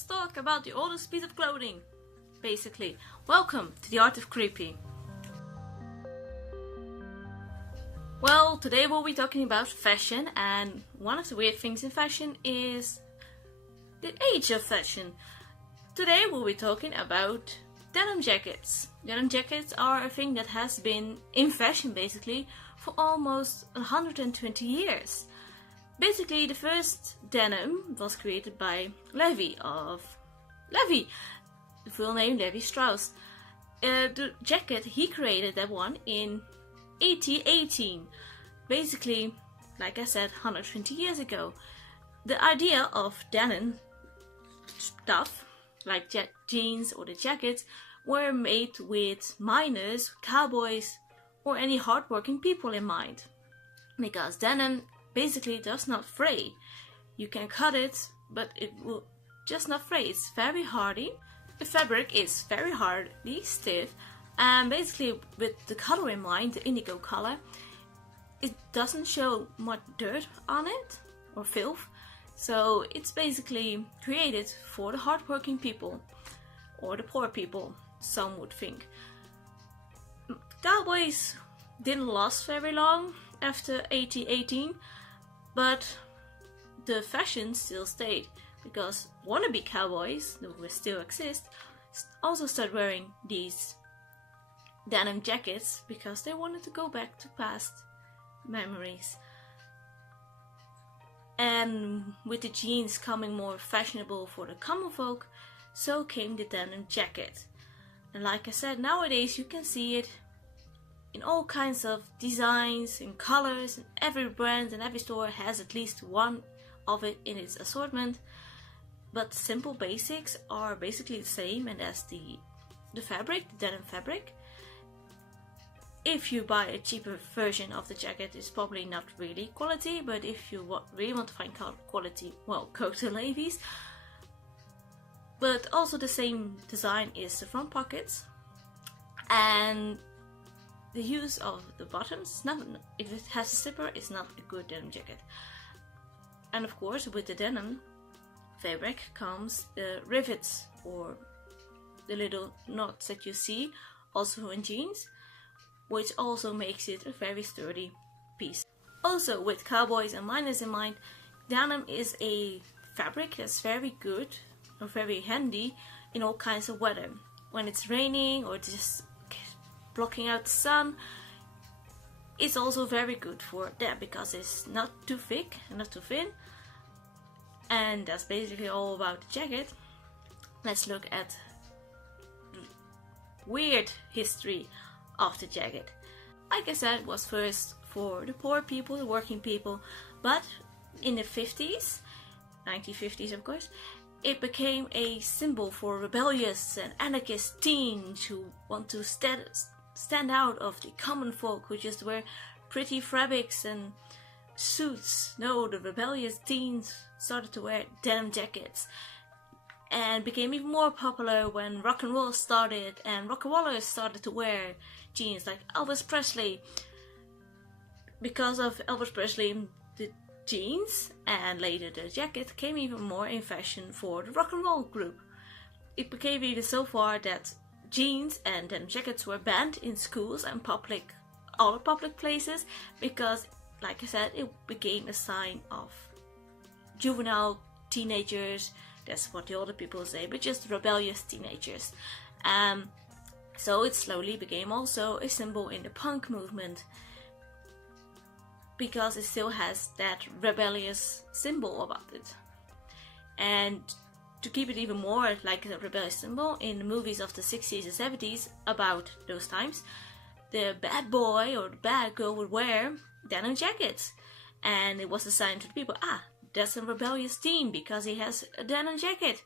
let's talk about the oldest piece of clothing, basically. Welcome to the Art of Creepy. Well, today we'll be talking about fashion, and one of the weird things in fashion is the age of fashion. Today we'll be talking about denim jackets. Denim jackets are a thing that has been in fashion basically for almost 120 years. Basically, the first denim was created by Levi, the full name Levi Strauss. The jacket, he created that one in 1818. Basically, like I said, 120 years ago. The idea of denim stuff, like jeans or the jackets, were made with miners, cowboys, or any hardworking people in mind. Because denim basically does not fray. You can cut it, but it will just not fray. It's very hardy. The fabric is very hardy, stiff, and basically with the color in mind, the indigo color, it doesn't show much dirt on it or filth. So it's basically created for the hardworking people or the poor people, some would think. Cowboys didn't last very long after 1818, but the fashion still stayed because wannabe cowboys, who still exist, also started wearing these denim jackets because they wanted to go back to past memories. And with the jeans coming more fashionable for the common folk, so came the denim jacket. And like I said, nowadays you can see it in all kinds of designs and colors, and every brand and every store has at least one of it in its assortment. But the simple basics are basically the same, and that's the fabric, the denim fabric. If you buy a cheaper version of the jacket, it's probably not really quality, but if you really want to find quality, well, go to Levi's. But also the same design is the front pockets, and the use of the buttons. If it has a zipper, it's not a good denim jacket. And of course, with the denim fabric comes the rivets, or the little knots that you see also in jeans, which also makes it a very sturdy piece. Also, with cowboys and miners in mind, denim is a fabric that's very good or very handy in all kinds of weather. When it's raining or just blocking out the sun, it's also very good for that because it's not too thick and not too thin. And that's basically all about the jacket. Let's look at the weird history of the jacket. Like I said, it was first for the poor people, the working people, but in the 50s, 1950s of course, it became a symbol for rebellious and anarchist teens who want to stand out of the common folk who just wear pretty fabrics and suits. No, the rebellious teens started to wear denim jackets and became even more popular when rock and roll started and rock and rollers started to wear jeans, like Elvis Presley. Because of Elvis Presley, the jeans and later the jacket came even more in fashion for the rock and roll group. It became even so far that jeans and denim jackets were banned in schools and other public places because, like I said, it became a sign of juvenile teenagers. That's what the older people say, but just rebellious teenagers. So it slowly became also a symbol in the punk movement because it still has that rebellious symbol about it. And to keep it even more like a rebellious symbol, in the movies of the 60s and 70s about those times, the bad boy or the bad girl would wear denim jackets. And it was a sign to the people, that's a rebellious teen because he has a denim jacket.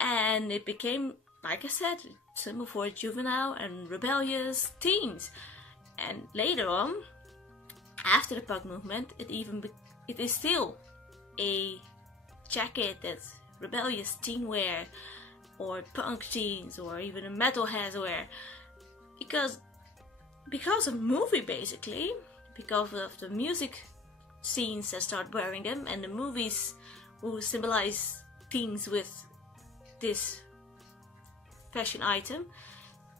And it became, like I said, a symbol for juvenile and rebellious teens. And later on, after the punk movement, it is still a jacket that rebellious teen wear, or punk teens, or even a metalheads wear, because of movie basically, because of the music scenes that start wearing them, and the movies who symbolize themes with this fashion item,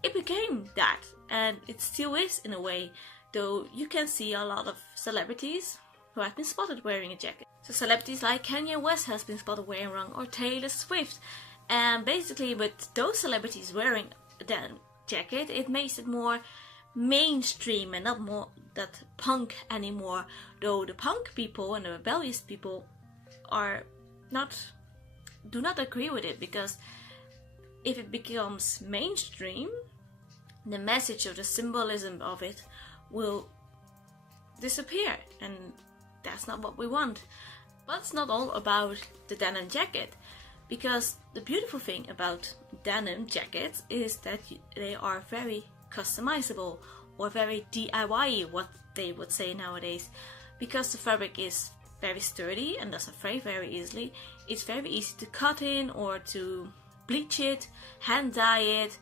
it became that, and it still is in a way, though you can see a lot of celebrities who have been spotted wearing a jacket. So celebrities like Kanye West has been spotted wearing one, or Taylor Swift, and basically with those celebrities wearing a denim jacket, it makes it more mainstream and not more that punk anymore, though the punk people and the rebellious people do not agree with it, because if it becomes mainstream, the message or the symbolism of it will disappear, and that's not what we want. But it's not all about the denim jacket, because the beautiful thing about denim jackets is that they are very customizable, or very DIY, what they would say nowadays, because the fabric is very sturdy and doesn't fray very easily. It's very easy to cut in or to bleach it, hand dye it,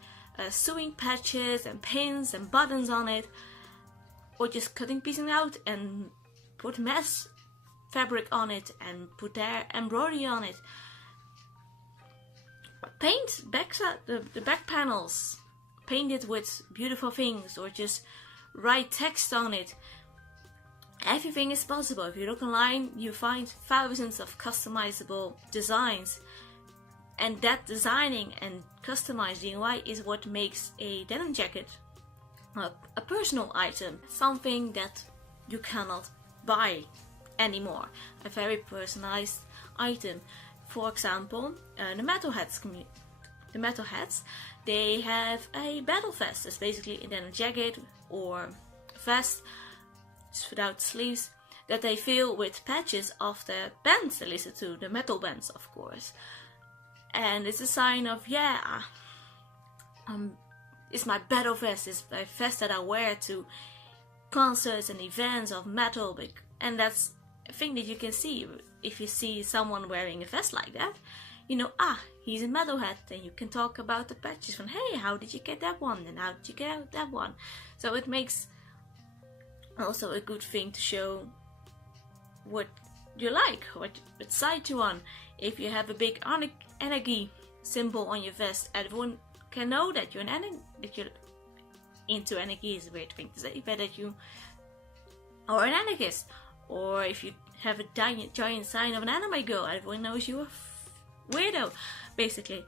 sewing patches and pins and buttons on it, or just cutting pieces out and put mesh fabric on it and put their embroidery on it. Paint the back panels, paint it with beautiful things, or just write text on it. Everything is possible. If you look online, you find thousands of customizable designs, and that designing and customized DIY is what makes a denim jacket a personal item, something that you cannot buy anymore, a very personalized item. For example, the metalheads, they have a battle vest. It's basically a denim jacket or vest without sleeves that they fill with patches of the bands they listen to, the metal bands, of course. And it's a sign of, yeah, it's my battle vest, it's my vest that I wear to concerts and events of metal. And that's a thing that you can see. If you see someone wearing a vest like that, you know, he's a metalhead. Then you can talk about the patches from, hey, how did you get that one? And how did you get that one? So it makes also a good thing to show what you like, what side you're on. If you have a big energy symbol on your vest, everyone can know that you're into energy, is a weird thing to say, but that you are an anarchist. Or if you have a giant sign of an anime girl, everyone knows you're a weirdo. Basically,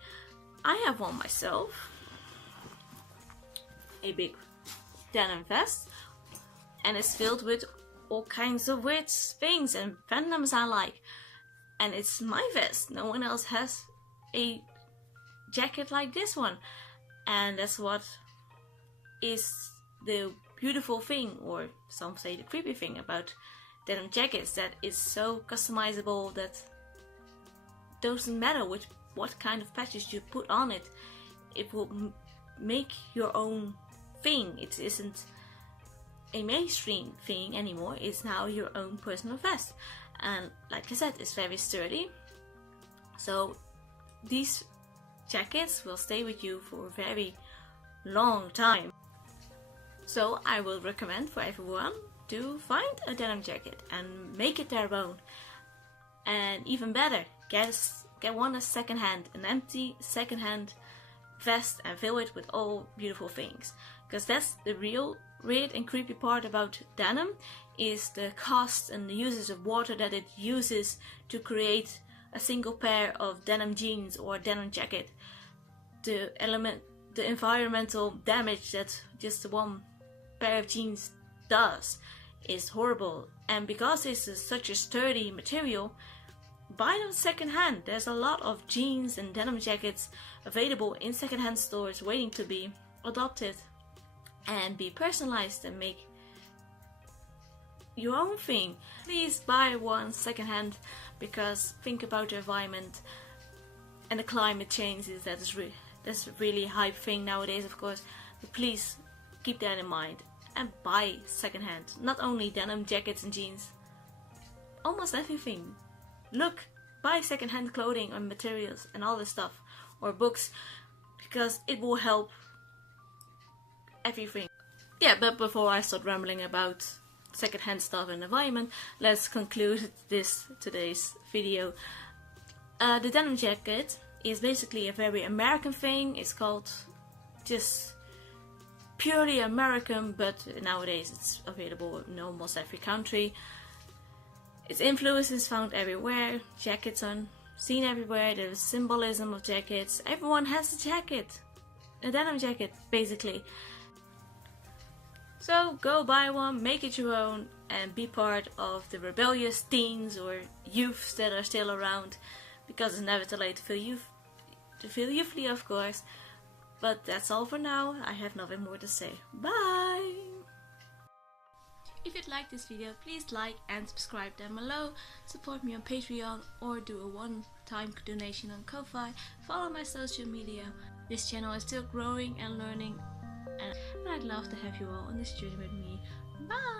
I have one myself, a big denim vest, and it's filled with all kinds of weird things and fandoms I like. And it's my vest. No one else has a jacket like this one. And that's what is the beautiful thing, or some say the creepy thing, about denim jackets, that is so customizable that doesn't matter what kind of patches you put on it. It will make your own thing. It isn't a mainstream thing anymore. It's now your own personal vest. And like I said, it's very sturdy. So these jackets will stay with you for a very long time. So I will recommend for everyone to find a denim jacket and make it their own. And even better, get one as secondhand, an empty secondhand vest, and fill it with all beautiful things. Because that's the real weird and creepy part about denim, is the cost and the uses of water that it uses to create a single pair of denim jeans or denim jacket. The environmental damage that just one pair of jeans does is horrible. And because this is such a sturdy material, buy them secondhand. There's a lot of jeans and denim jackets available in secondhand stores waiting to be adopted and be personalized and make your own thing. Please buy one secondhand, because think about the environment and the climate changes. That's a really hype thing nowadays, of course. But please keep that in mind and buy secondhand. Not only denim jackets and jeans, almost everything. Look, buy secondhand clothing or materials and all this stuff, or books, because it will help everything. Yeah, but before I start rambling about secondhand stuff and environment, let's conclude today's video. The denim jacket is basically a very American thing. It's called just purely American, but nowadays it's available in almost every country. Its influence is found everywhere. Jackets are seen everywhere. There's symbolism of jackets. Everyone has a jacket. A denim jacket, basically. So go buy one, make it your own, and be part of the rebellious teens or youths that are still around, because it's never too late to feel youthfully, of course. But that's all for now. I have nothing more to say. Bye! If you'd like this video, please like and subscribe down below. Support me on Patreon or do a one-time donation on Ko-Fi. Follow my social media. This channel is still growing and learning, and I'd love to have you all on this journey with me. Bye!